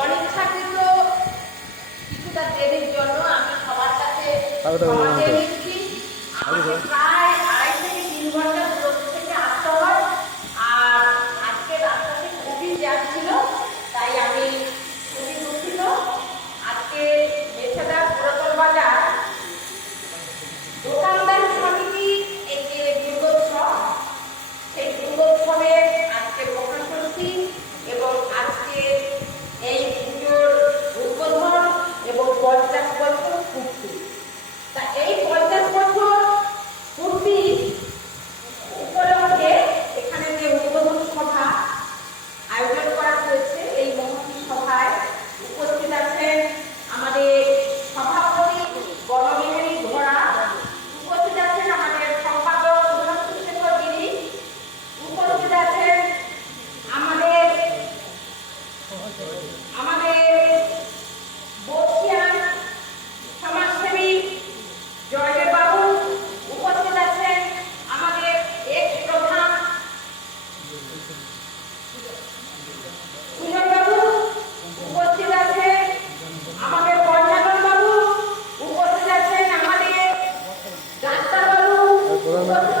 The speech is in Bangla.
অনিচ্ছাকৃত কিছুটা দেরির জন্য আমি সবার কাছে ক্ষমা চেয়ে নিচ্ছি। আমাকে প্রায় 2.5 থেকে 3 ঘন্টা দূর থেকে আসতে হয়, আর আজকে রাস্তাতে খুবই জ্যাম ছিল, তাই আমি খুবই দুঃখিত। আজকে মেছেদা পুরাতন বাজার দোকানদার সমিতি এই যে দুর্গোৎসব, সেই দুর্গোৎসবে আজকে প্রকাশ করছি এবং আজকে এই পুজোর উদ্বোধন এবং 50 বছর পূর্তি। তা এই 50 বছর পূর্তি উপলক্ষে এখানে যে উদ্বোধন সভা আয়োজন করা হয়েছে, এই মহতী সভায় উপস্থিত আছেন আমাদের সভাপতি গণবিহারী ঘোড়া, উপস্থিত আছেন আমাদের সম্পাদক সুধাংশুশেখর গিরি, উপস্থিত আছেন আমাদের বর্ষিয়ান সমাজসেবী জয়দেব বাবু, উপস্থিত আছেন আমাদের এক্স প্রধান সুজন বাবু, উপস্থিত আছেন আমাদের পঞ্চানন বাবু, উপস্থিত আছেন আমাদের ডাক্তার বাবু, উপস্থিত